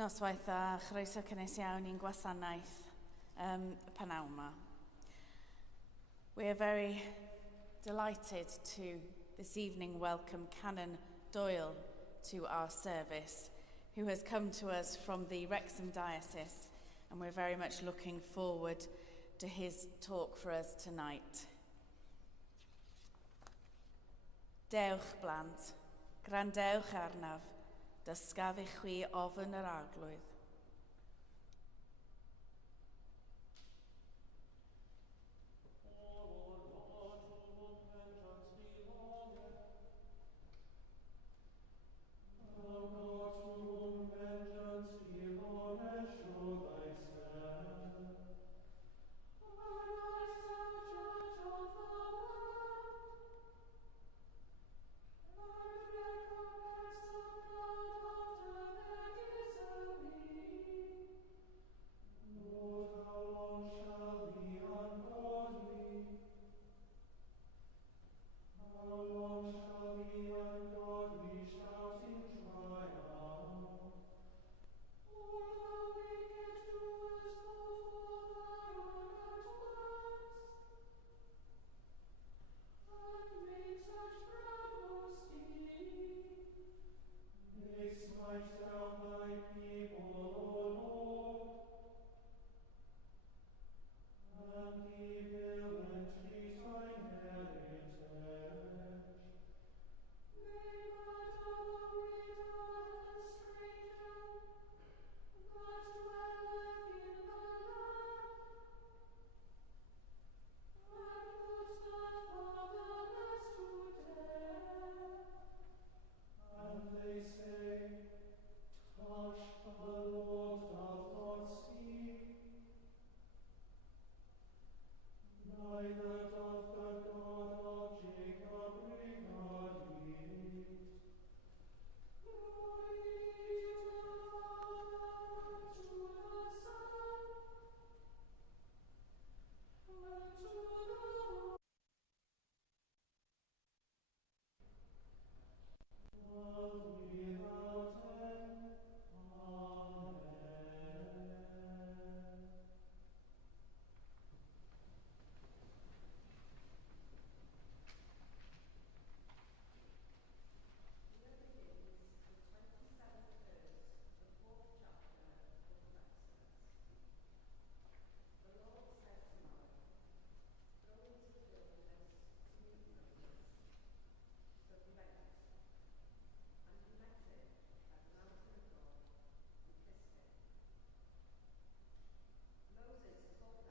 Noswaith a chroeso cynnes iawn i'n gwasanaeth Pnawn 'ma. We are very delighted to this evening welcome Canon Doyle to our service, who has come to us from the Wrexham Diocese, and we're very much looking forward to his talk for us tonight. Dewch blant, grandewch arnaf, dysgaf i chwi ofyn yr arglwydd.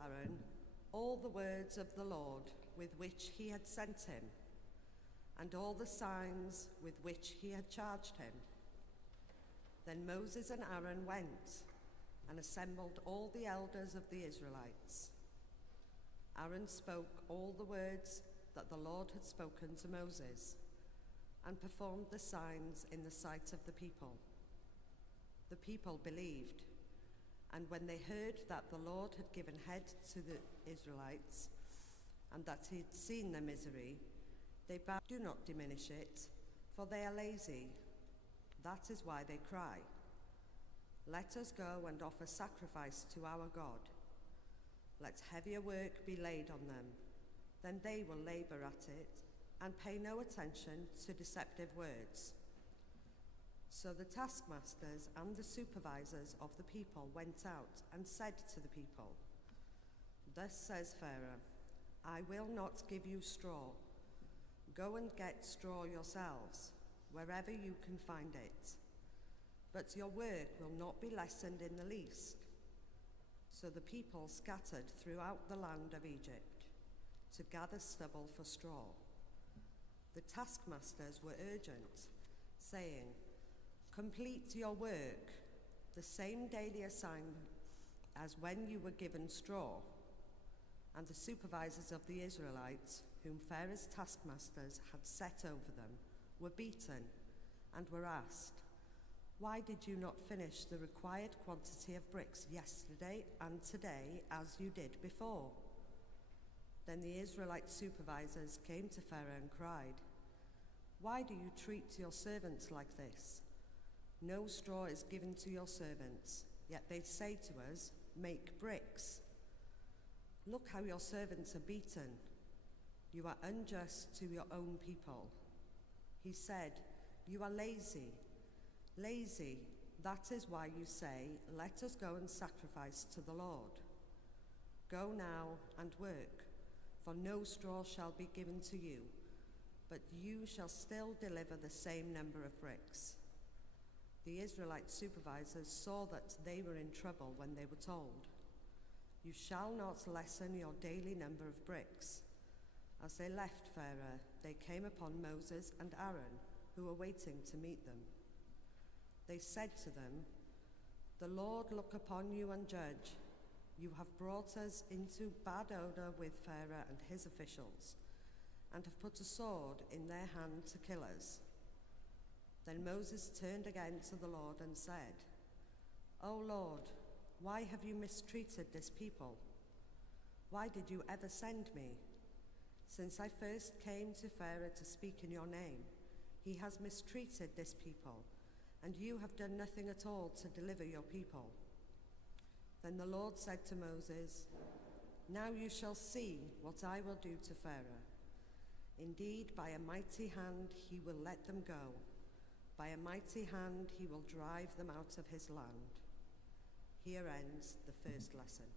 Aaron all the words of the Lord with which he had sent him, and all the signs with which he had charged him. Then Moses and Aaron went and assembled all the elders of the Israelites. Aaron spoke all the words that the Lord had spoken to Moses, and performed the signs in the sight of the people. The people believed, and when they heard that the Lord had given head to the Israelites, and that he had seen their misery, they bowed. Do not diminish it, for they are lazy. That is why they cry. Let us go and offer sacrifice to our God. Let heavier work be laid on them. Then they will labor at it and pay no attention to deceptive words. So the taskmasters and the supervisors of the people went out and said to the people, "Thus says Pharaoh, I will not give you straw. Go and get straw yourselves, wherever you can find it. But your work will not be lessened in the least." So the people scattered throughout the land of Egypt to gather stubble for straw. The taskmasters were urgent, saying, "Complete your work, the same daily assignment as when you were given straw." And the supervisors of the Israelites, whom Pharaoh's taskmasters had set over them, were beaten and were asked, "Why did you not finish the required quantity of bricks yesterday and today as you did before?" Then the Israelite supervisors came to Pharaoh and cried, "Why do you treat your servants like this? No straw is given to your servants, yet they say to us, 'Make bricks.' Look how your servants are beaten. You are unjust to your own people." He said, "You are lazy. Lazy, that is why you say, 'Let us go and sacrifice to the Lord.' Go now and work, for no straw shall be given to you, but you shall still deliver the same number of bricks." The Israelite supervisors saw that they were in trouble when they were told, "You shall not lessen your daily number of bricks." As they left Pharaoh, they came upon Moses and Aaron, who were waiting to meet them. They said to them, "The Lord look upon you and judge. You have brought us into bad odor with Pharaoh and his officials, and have put a sword in their hand to kill us." Then Moses turned again to the Lord and said, "O Lord, why have you mistreated this people? Why did you ever send me? Since I first came to Pharaoh to speak in your name, he has mistreated this people, and you have done nothing at all to deliver your people." Then the Lord said to Moses, "Now you shall see what I will do to Pharaoh. Indeed, by a mighty hand he will let them go. By a mighty hand he will drive them out of his land." Here ends the first lesson.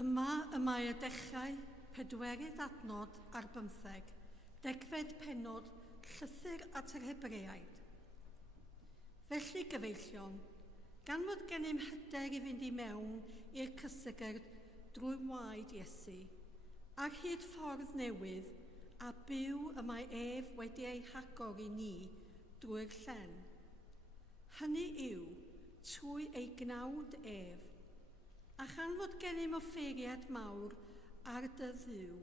Yma y mae y dechrau 4 adnod ar 15, degfed pennod llythyr at yr Hebreaid. Felly gyfeillion, gan fod gennym hyder i fynd i mewn i'r cysegr drwy waed Iesu, ar hyd ffordd newydd a byw y mae ef wedi ei hagor i ni drwy'r llen. Hynny yw, trwy ei gnawd ef, a chan fod gennym offeiriad mawr ar dy ddiw,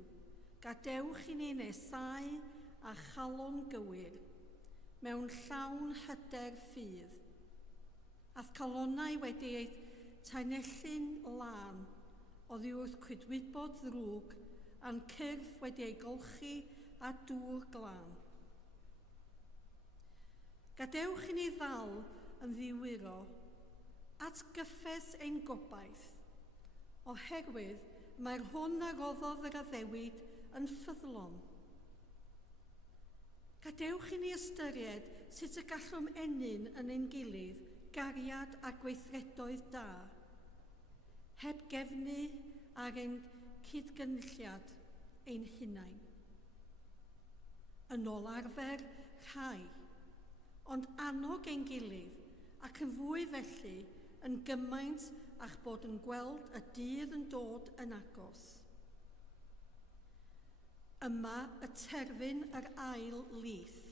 gadewch i ni nesau a chalon gywir, mewn llawn hyder ffydd. Ath calonnau wedi ei tanellu'n lân, oddi wrth cydwybod ddrwg, a'n cyrff wedi ei golchi a dŵr glân. Gadewch i ni ddal yn ddiwiro, atgyffes ein gobaith, oherwydd mae'r hwn a roddodd yr addewid yn ffyddlon. Gadewch i ni ystyried sut y gallwn ennyn yn ein gilydd gariad a gweithredoedd da, heb gefnu ar ein cydgynlliad ein hunain. Yn ôl arfer rhai, ond annog ein gilydd ac yn fwy felly yn gymaint a'ch bod yn gweld y dydd yn dod yn agos. Yma y terfyn yr ail lith.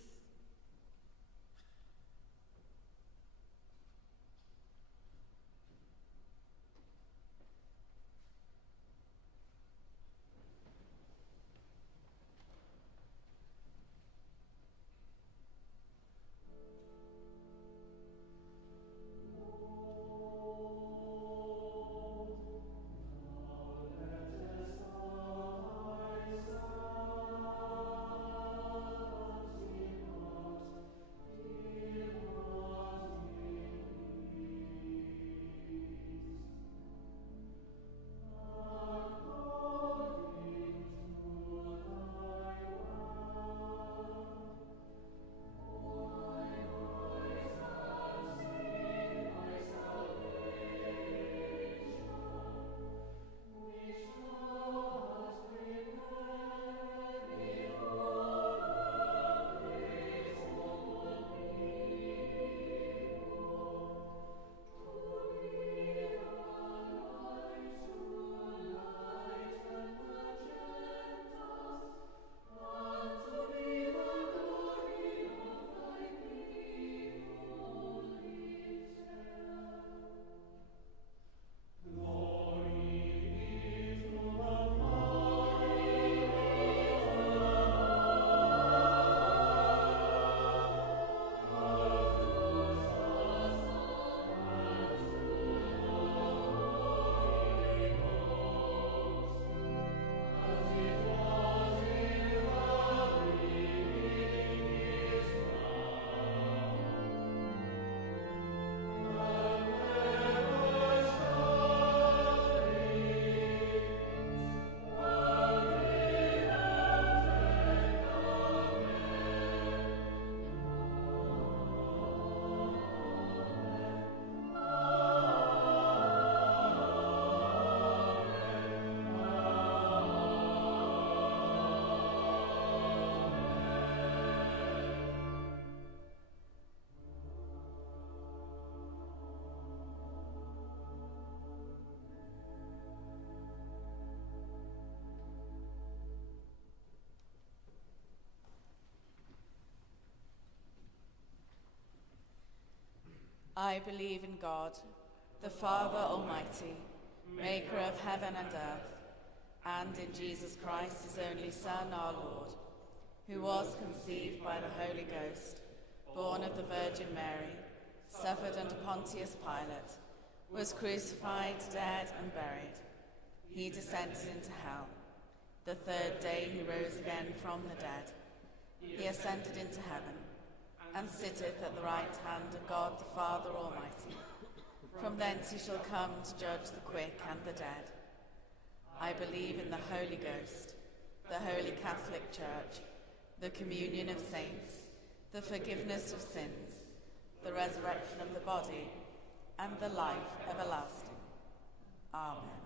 I believe in God, the Father Almighty, maker of heaven and earth, and in Jesus Christ, his only Son, our Lord, who was conceived by the Holy Ghost, born of the Virgin Mary, suffered under Pontius Pilate, was crucified, dead, and buried. He descended into hell. The third day he rose again from the dead. He ascended into heaven, and sitteth at the right hand of God the Father Almighty. From thence he shall come to judge the quick and the dead. I believe in the Holy Ghost, the Holy Catholic Church, the communion of saints, the forgiveness of sins, the resurrection of the body, and the life everlasting. Amen.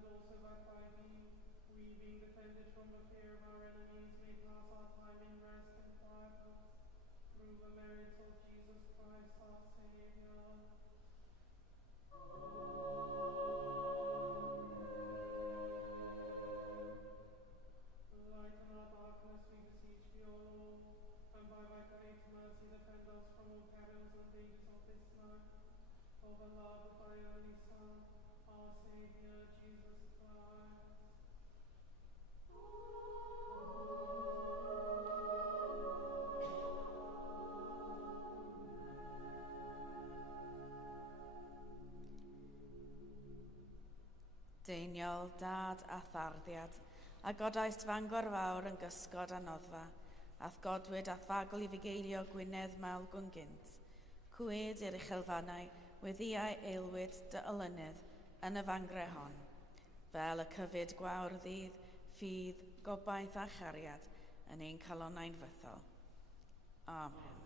and also that by thee, we, being defended from the fear of our enemies, may pass our time in rest and quietness, through the merits of Jesus Christ our Saviour. Lighten our darkness, we beseech thee, O Lord, and by thy great mercy defend us from all perils and dangers of this night, for the love of thy only Son, our Saviour, Jesus Christ. Deiniol, dad a tharddiad, a godaist Fangor fawr yn gysgod a noddfa, ath godwyd ath fagl i fugeilio Gwynedd Mael Gwnggynt. Cwyd i'r uchelfannau, weddiau eilwyd dy olynydd yn y fangre hon. Fel y cyfyd gwawr ddydd, ffydd, gobaith a chariad yn ein calonnau'n fythol. Amen.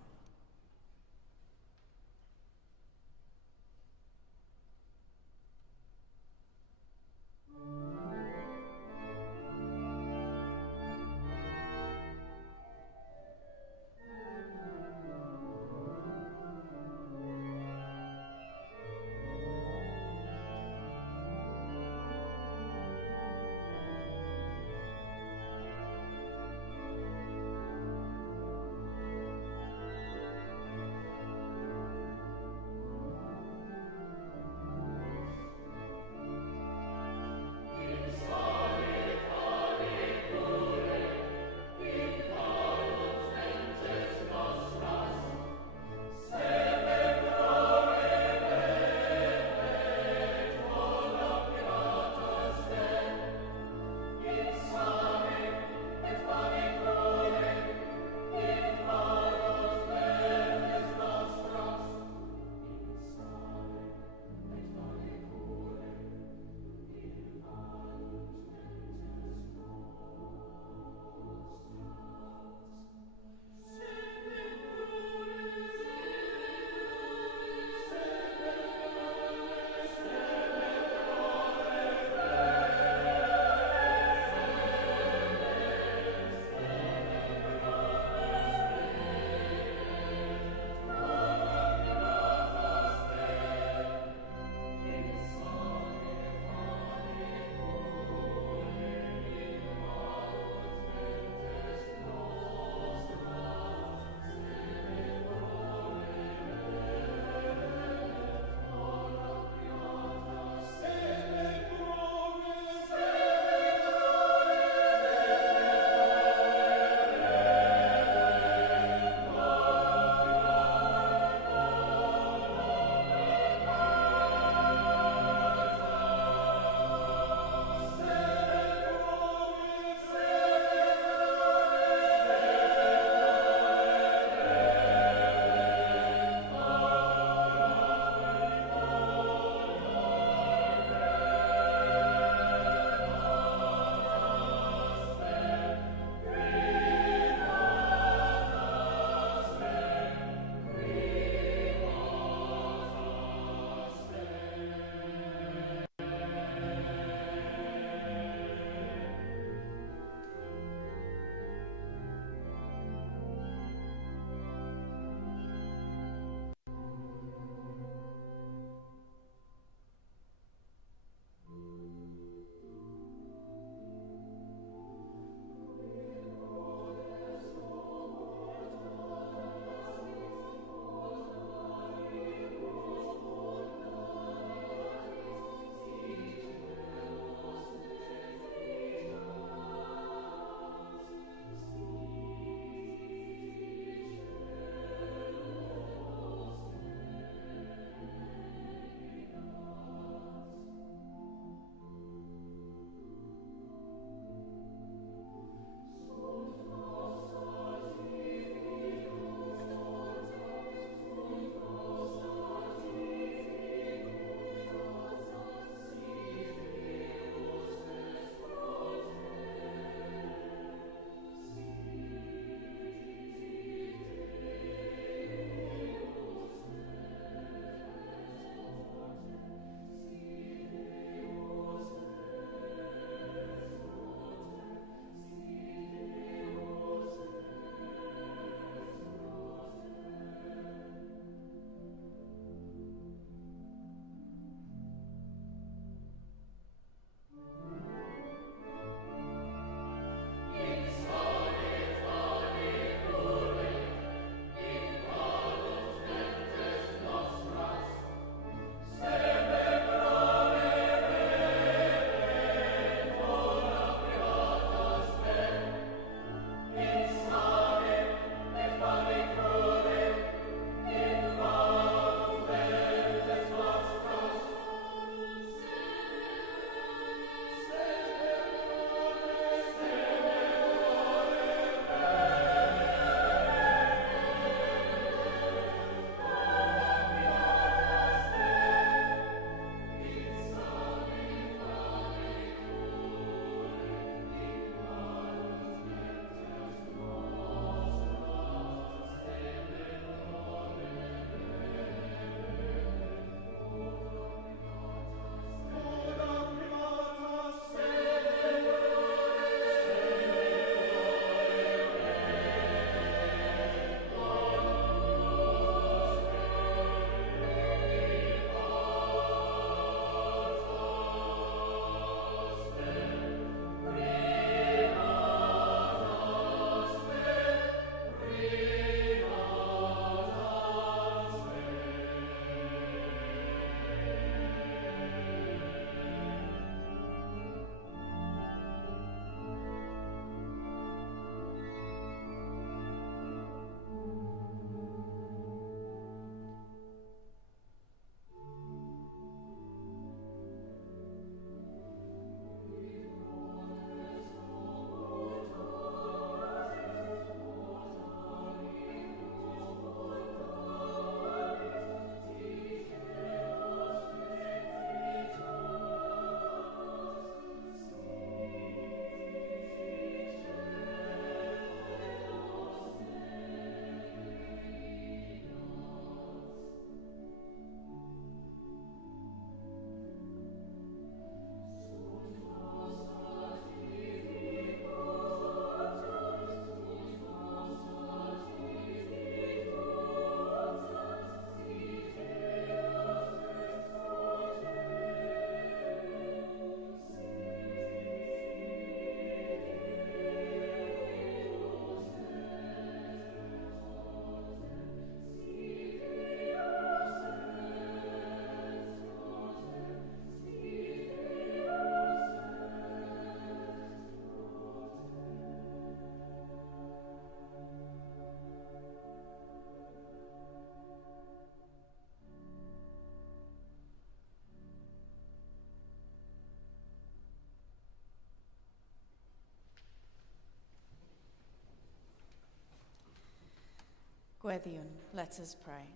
Gweddiwn, let us pray.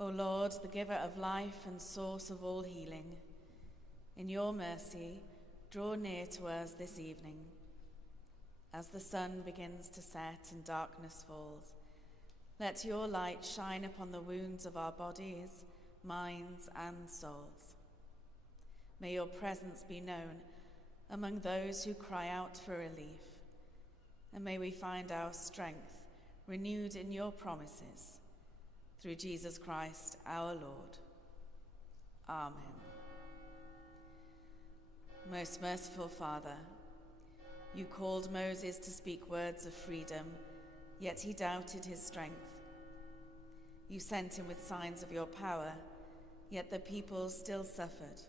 O Lord, the giver of life and source of all healing, in your mercy, draw near to us this evening. As the sun begins to set and darkness falls, let your light shine upon the wounds of our bodies, minds, and souls. May your presence be known among those who cry out for relief, and may we find our strength renewed in your promises. Through Jesus Christ, our Lord. Amen. Most merciful Father, you called Moses to speak words of freedom, yet he doubted his strength. You sent him with signs of your power, yet the people still suffered.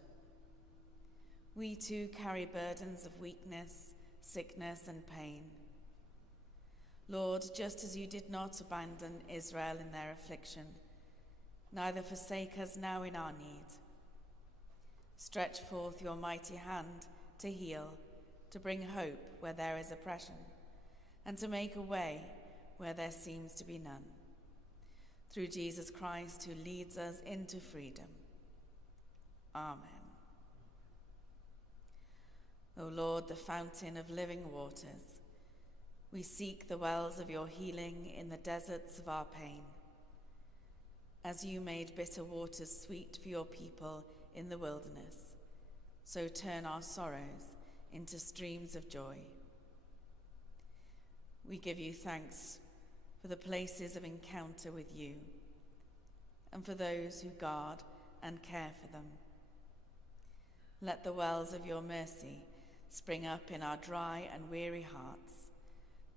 We too carry burdens of weakness, sickness, and pain. Lord, just as you did not abandon Israel in their affliction, neither forsake us now in our need. Stretch forth your mighty hand to heal, to bring hope where there is oppression, and to make a way where there seems to be none. Through Jesus Christ, who leads us into freedom. Amen. O Lord, the fountain of living waters, we seek the wells of your healing in the deserts of our pain. As you made bitter waters sweet for your people in the wilderness, so turn our sorrows into streams of joy. We give you thanks for the places of encounter with you, and for those who guard and care for them. Let the wells of your mercy spring up in our dry and weary hearts,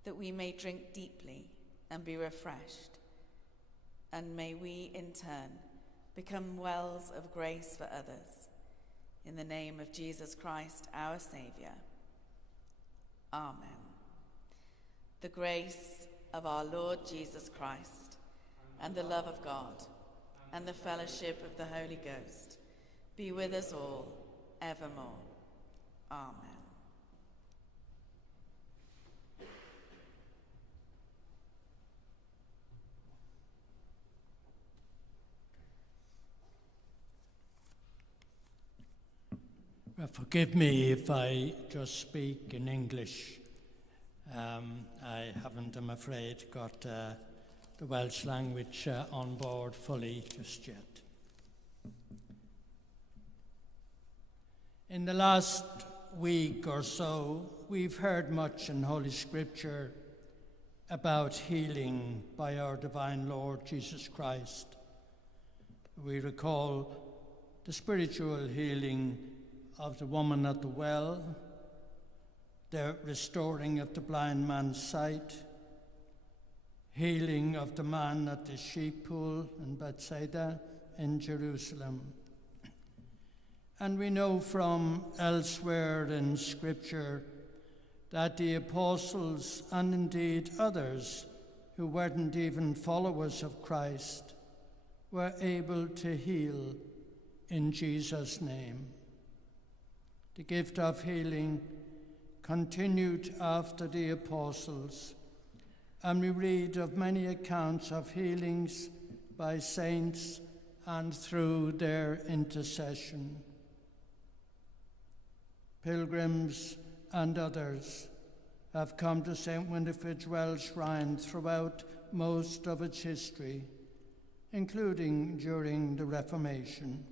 that we may drink deeply and be refreshed, and may we in turn become wells of grace for others. In the name of Jesus Christ, our Saviour. Amen. The grace of our Lord Jesus Christ, and the love of God, and the fellowship of the Holy Ghost be with us all evermore. Amen. Forgive me if I just speak in English. I haven't, I'm afraid, got the Welsh language on board fully just yet. In the last week or so, we've heard much in Holy Scripture about healing by our divine Lord Jesus Christ. We recall the spiritual healing of the woman at the well, the restoring of the blind man's sight, healing of the man at the sheep pool in Bethsaida in Jerusalem. And we know from elsewhere in Scripture that the apostles, and indeed others who weren't even followers of Christ, were able to heal in Jesus' name. The gift of healing continued after the apostles, and we read of many accounts of healings by saints and through their intercession. Pilgrims and others have come to St. Winifred's Well Shrine throughout most of its history, including during the Reformation,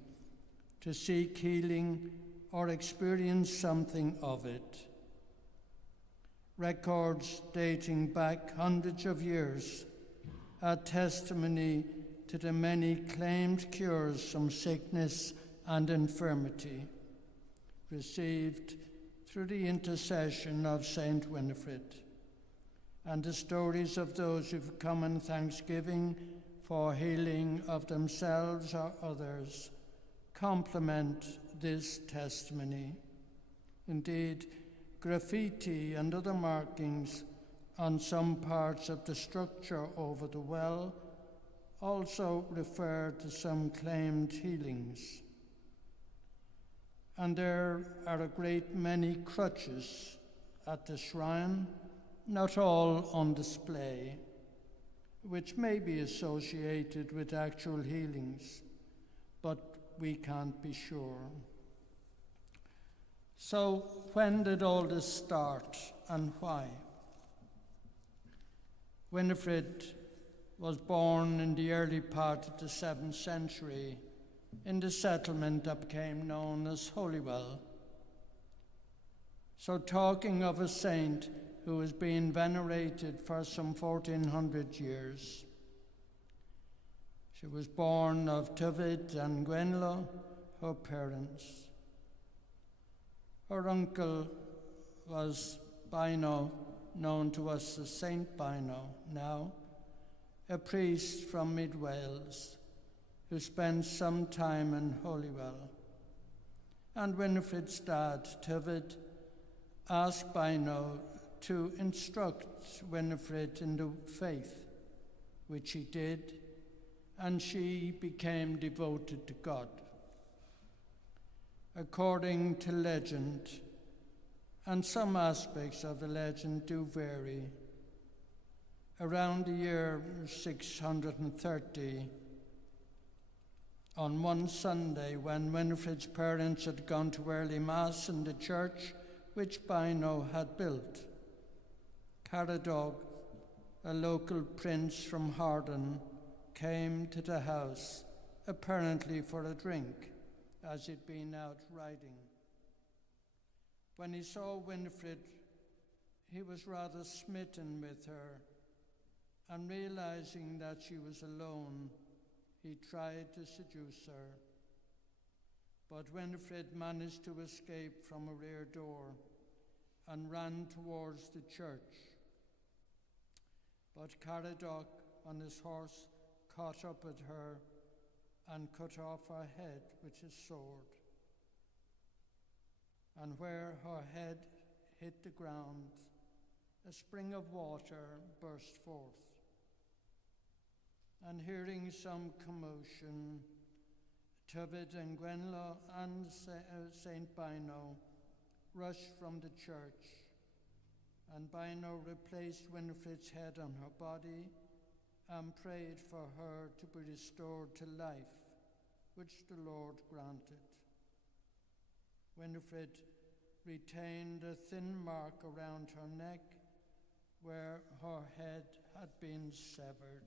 to seek healing or experience something of it. Records dating back hundreds of years are testimony to the many claimed cures from sickness and infirmity received through the intercession of Saint Winifred, and the stories of those who've come in thanksgiving for healing of themselves or others complement this testimony. Indeed, graffiti and other markings on some parts of the structure over the well also refer to some claimed healings. And there are a great many crutches at the shrine, not all on display, which may be associated with actual healings, but we can't be sure. So, when did all this start and why? Winifred was born in the early part of the 7th century in the settlement that became known as Holywell. So, talking of a saint who has been venerated for some 1400 years. She was born of Tuvid and Gwenlo, her parents. Her uncle was Bino, known to us as Saint Bino now, a priest from Mid Wales who spent some time in Holywell. And Winifred's dad, Tuvid, asked Bino to instruct Winifred in the faith, which he did, and she became devoted to God. According to legend, and some aspects of the legend do vary, around the year 630, on one Sunday when Winifred's parents had gone to early Mass in the church which Bino had built, Caradog, a local prince from Hardin, came to the house, apparently for a drink, as he'd been out riding. When he saw Winifred, he was rather smitten with her, and realizing that she was alone, he tried to seduce her. But Winifred managed to escape from a rear door and ran towards the church. But Caradoc, on his horse, caught up with her and cut off her head with his sword. And where her head hit the ground, a spring of water burst forth. And hearing some commotion, Tuvid and Gwenlo and Saint Bino rushed from the church, and Bino replaced Winifred's head on her body and prayed for her to be restored to life, which the Lord granted. Winifred retained a thin mark around her neck where her head had been severed.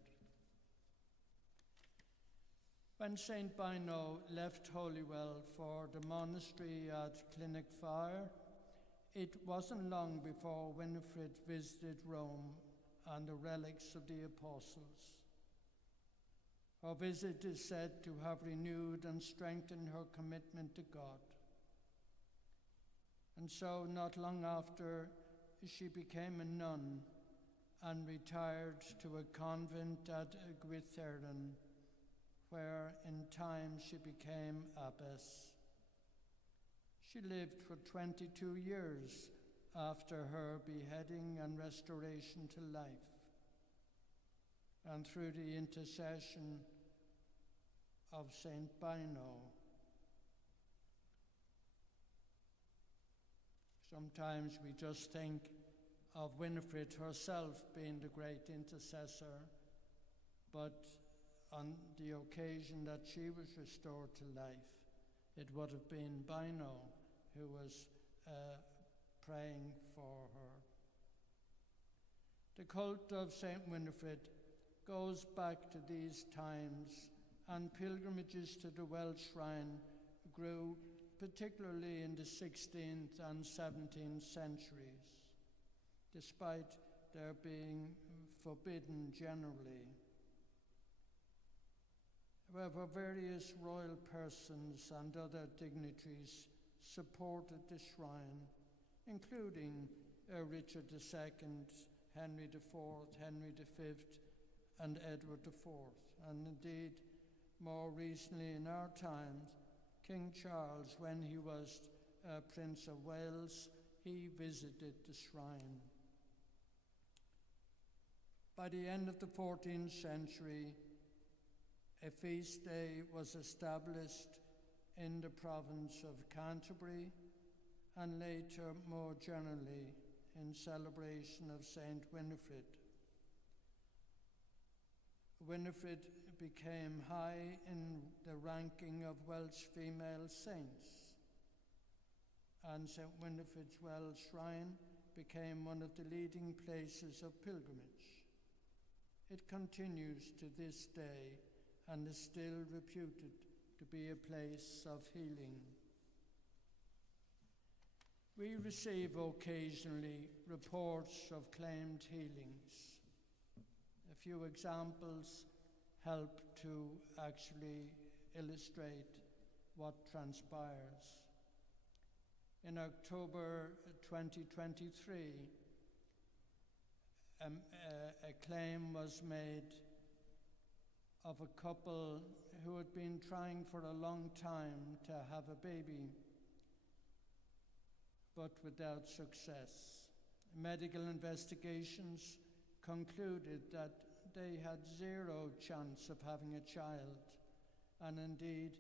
When Saint Bino left Holywell for the monastery at Clonacfire, it wasn't long before Winifred visited Rome and the relics of the apostles. Her visit is said to have renewed and strengthened her commitment to God. And so, not long after, she became a nun and retired to a convent at Gwytherin, where in time she became abbess. She lived for 22 years after her beheading and restoration to life. And through the intercession of Saint Bino, sometimes we just think of Winifred herself being the great intercessor, but on the occasion that she was restored to life, it would have been Bino who was praying for her. The cult of Saint Winifred goes back to these times, and pilgrimages to the Welsh Shrine grew particularly in the 16th and 17th centuries, despite their being forbidden generally. However, various royal persons and other dignitaries supported the shrine, including Richard II, Henry IV, Henry V, and Edward IV. And indeed, more recently in our times, King Charles, when he was Prince of Wales, he visited the shrine. By the end of the 14th century, a feast day was established in the province of Canterbury and later more generally in celebration of Saint Winifred. Winifred became high in the ranking of Welsh female saints, and St. Winifred's Well Shrine became one of the leading places of pilgrimage. It continues to this day and is still reputed to be a place of healing. We receive occasionally reports of claimed healings. A few examples help to actually illustrate what transpires. In October 2023, a claim was made of a couple who had been trying for a long time to have a baby, but without success. Medical investigations concluded that they had zero chance of having a child, and indeed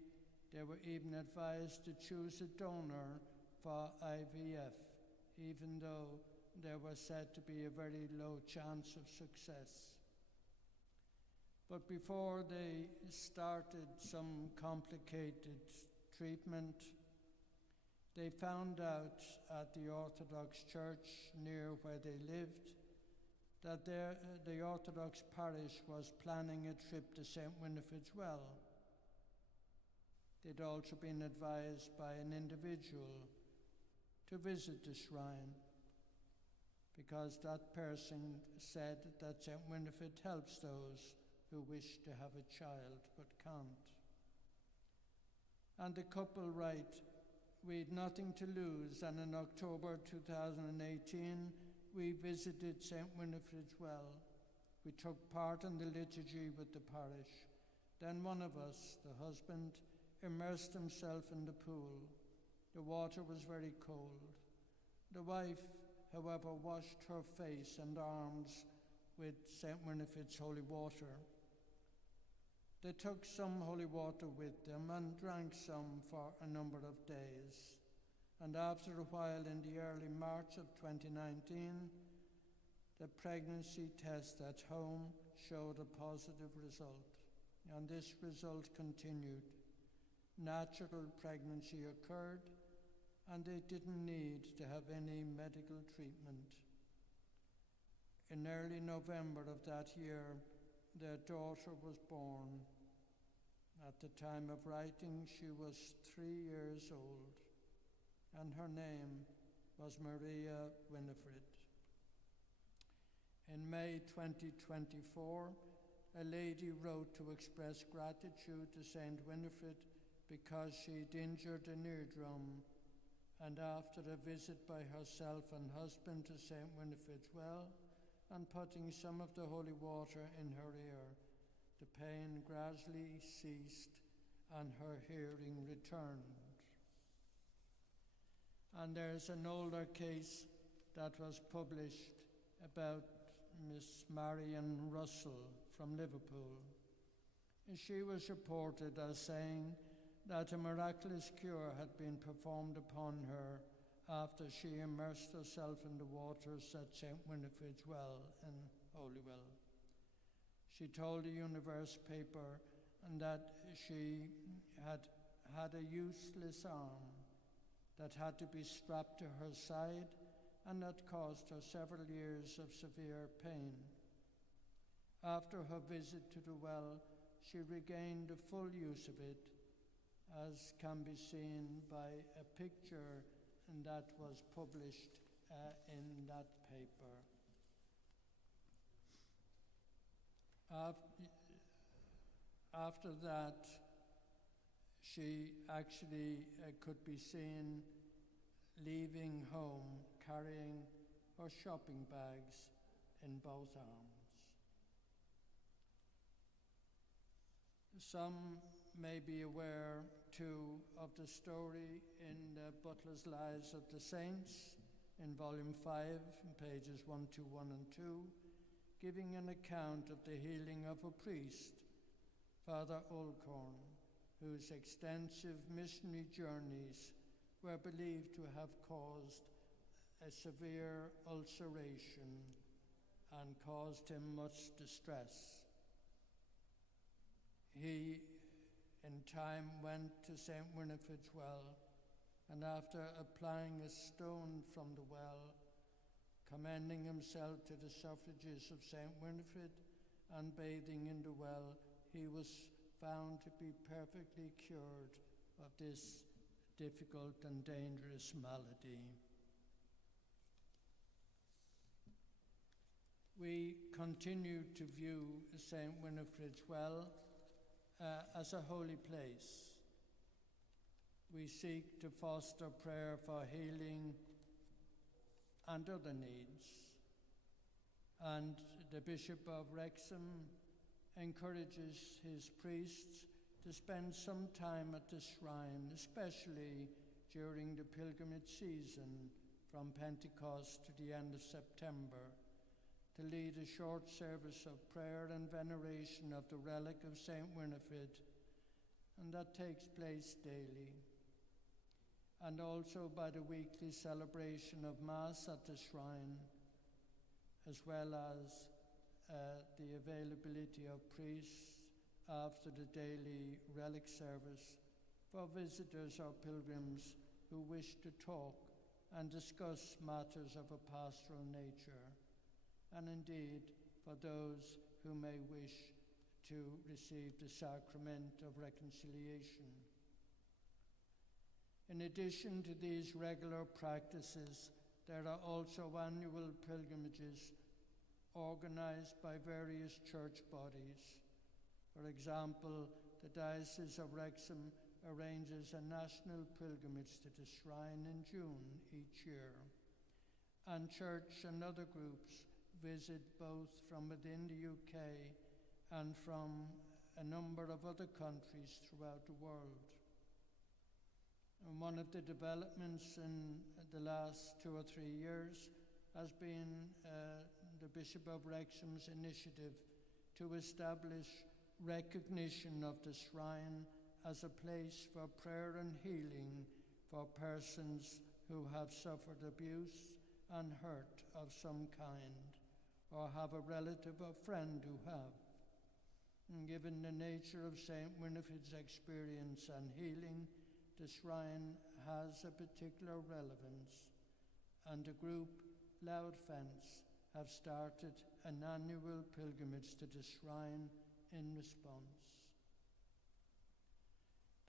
they were even advised to choose a donor for IVF, even though there was said to be a very low chance of success. But before they started some complicated treatment, they found out at the Orthodox Church near where they lived that the Orthodox parish was planning a trip to St. Winifred's Well. They'd also been advised by an individual to visit the shrine because that person said that St. Winifred helps those who wish to have a child but can't. And the couple write, "We'd nothing to lose, and in October 2018, we visited St. Winifred's Well. We took part in the liturgy with the parish. Then one of us, the husband, immersed himself in the pool. The water was very cold. The wife, however, washed her face and arms with St. Winifred's holy water. They took some holy water with them and drank some for a number of days. And after a while, in the early March of 2019, the pregnancy test at home showed a positive result, and this result continued. Natural pregnancy occurred, and they didn't need to have any medical treatment. In early November of that year, their daughter was born. At the time of writing, she was 3 years old, and her name was Maria Winifred. In May 2024, a lady wrote to express gratitude to St. Winifred because she'd injured an eardrum, and after a visit by herself and husband to St. Winifred's Well and putting some of the holy water in her ear, the pain gradually ceased and her hearing returned. And there's an older case that was published about Miss Marion Russell from Liverpool. She was reported as saying that a miraculous cure had been performed upon her after she immersed herself in the waters at St. Winifred's Well in Holywell. She told the Universe paper that she had had a useless arm that had to be strapped to her side and that caused her several years of severe pain. After her visit to the well, she regained the full use of it, as can be seen by a picture that was published in that paper. After that, she actually could be seen leaving home, carrying her shopping bags in both arms. Some may be aware, too, of the story in Butler's Lives of the Saints in Volume 5, pages 121 and 2, giving an account of the healing of a priest, Father Olcorn, whose extensive missionary journeys were believed to have caused a severe ulceration and caused him much distress. He, in time, went to St. Winifred's well, and after applying a stone from the well, commending himself to the suffrages of St. Winifred and bathing in the well, he was found to be perfectly cured of this difficult and dangerous malady. We continue to view St. Winifred's well as a holy place. We seek to foster prayer for healing and other needs. And the Bishop of Wrexham encourages his priests to spend some time at the shrine, especially during the pilgrimage season from Pentecost to the end of September, to lead a short service of prayer and veneration of the relic of St. Winifred, and that takes place daily. And also by the weekly celebration of Mass at the shrine, as well as the availability of priests after the daily relic service for visitors or pilgrims who wish to talk and discuss matters of a pastoral nature, and indeed for those who may wish to receive the sacrament of reconciliation. In addition to these regular practices, there are also annual pilgrimages organized by various church bodies. For example, the Diocese of Wrexham arranges a national pilgrimage to the shrine in June each year, and church and other groups visit both from within the UK and from a number of other countries throughout the world. And one of the developments in the last 2 or 3 years has been the Bishop of Wrexham's initiative to establish recognition of the shrine as a place for prayer and healing for persons who have suffered abuse and hurt of some kind, or have a relative or friend who have. And given the nature of St. Winifred's experience and healing, the shrine has a particular relevance, and the group Loud Fence have started an annual pilgrimage to the shrine in response.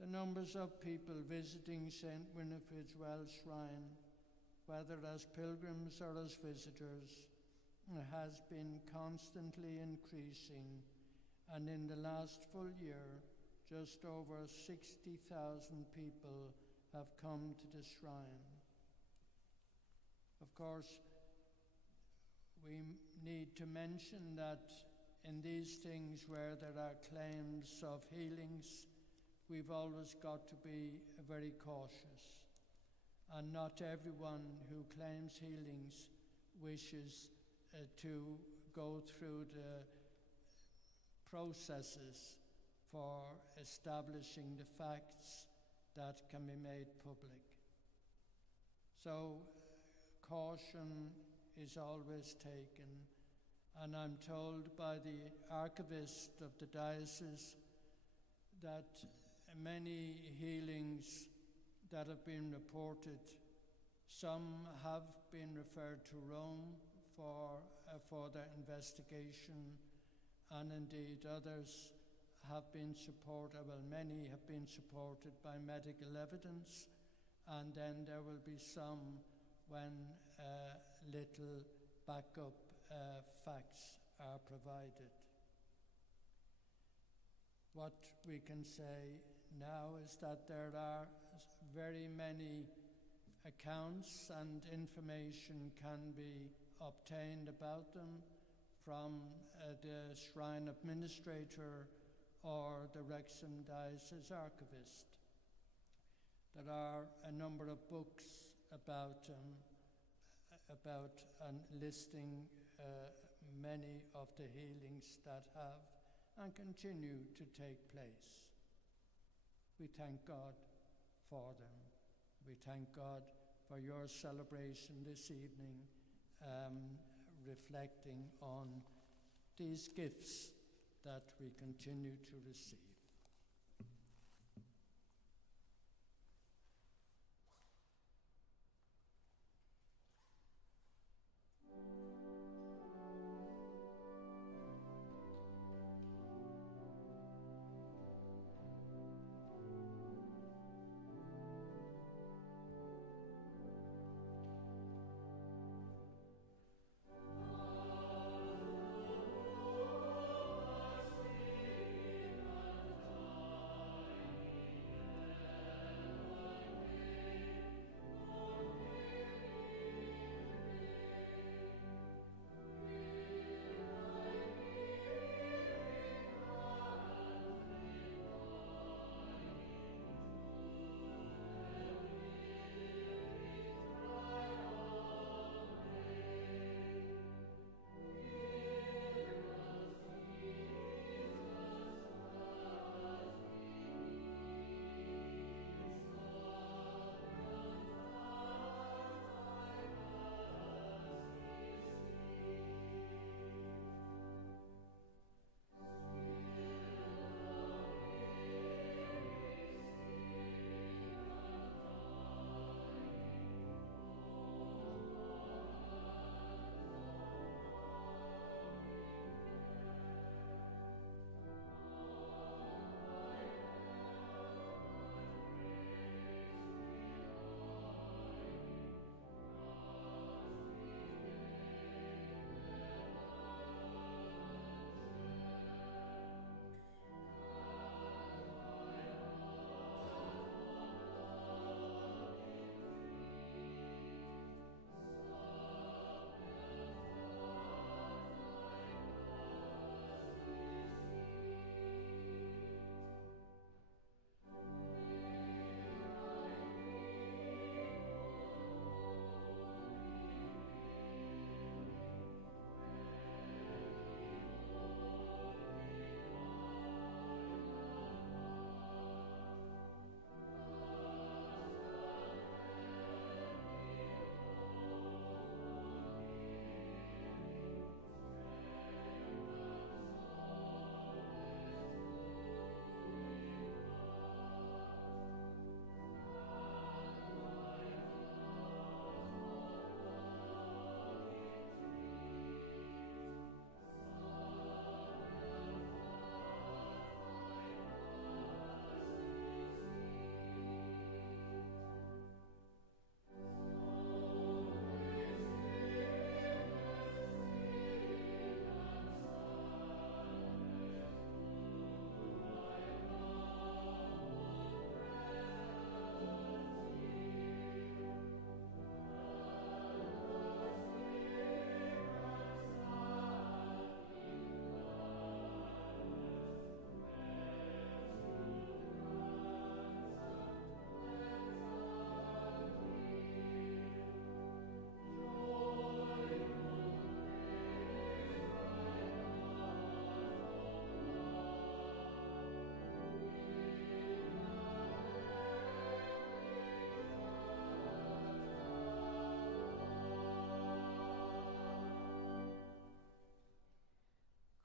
The numbers of people visiting St. Winifred's Well Shrine, whether as pilgrims or as visitors, has been constantly increasing, and in the last full year, just over 60,000 people have come to the shrine. Of course, we need to mention that in these things where there are claims of healings, we've always got to be very cautious. And not everyone who claims healings wishes to go through the processes for establishing the facts that can be made public. So caution is always taken, and I'm told by the archivist of the diocese that many healings that have been reported, some have been referred to Rome for their investigation, and indeed others have been supported, well, many have been supported by medical evidence, and then there will be some when little backup facts are provided. What we can say now is that there are very many accounts and information can be obtained about them from the shrine administrator or the Wrexham Diocese archivist. There are a number of books about and listing many of the healings that have and continue to take place. We thank God for them. We thank God for your celebration this evening, reflecting on these gifts that we continue to receive.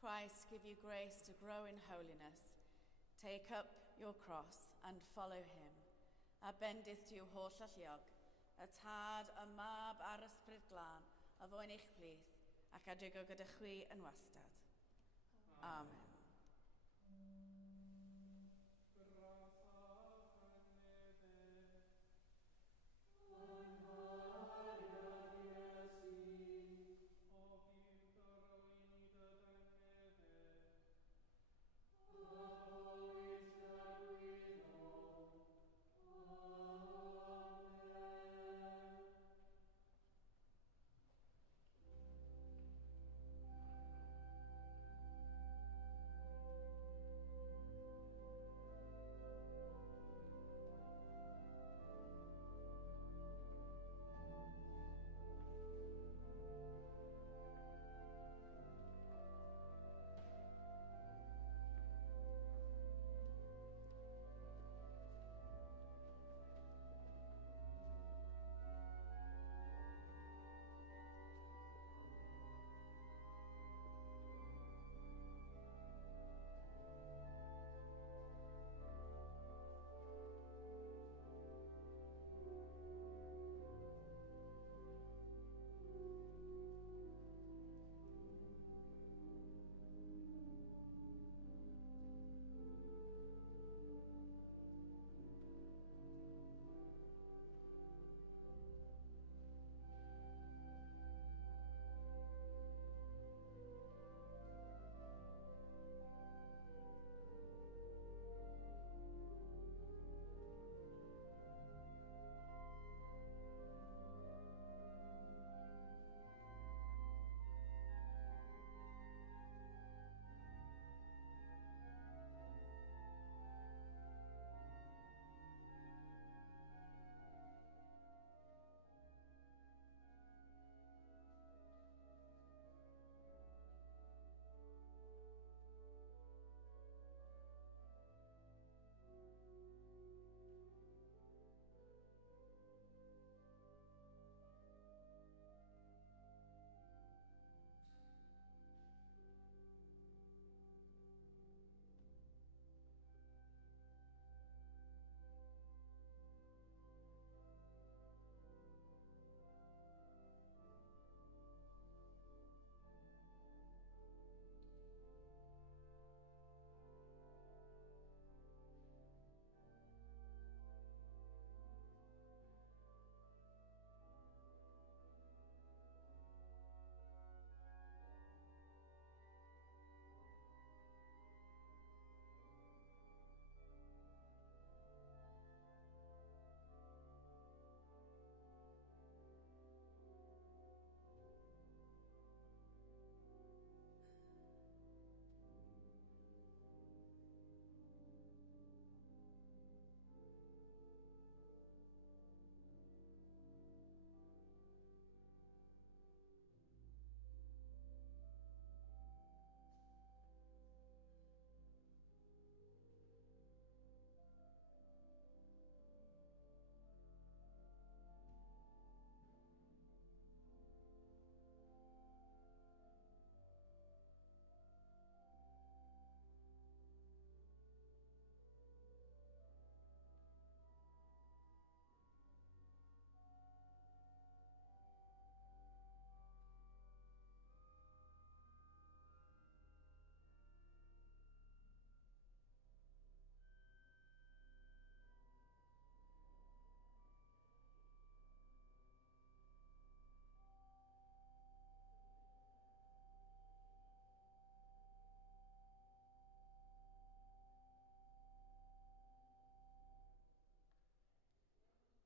Christ, give you grace to grow in holiness. Take up your cross and follow him. A bendith diw holl alluog, y tad, y mab a'r ysbryd glân, a fo'n eich plith, ac adeg o gyda chwi yn wastad. Amen.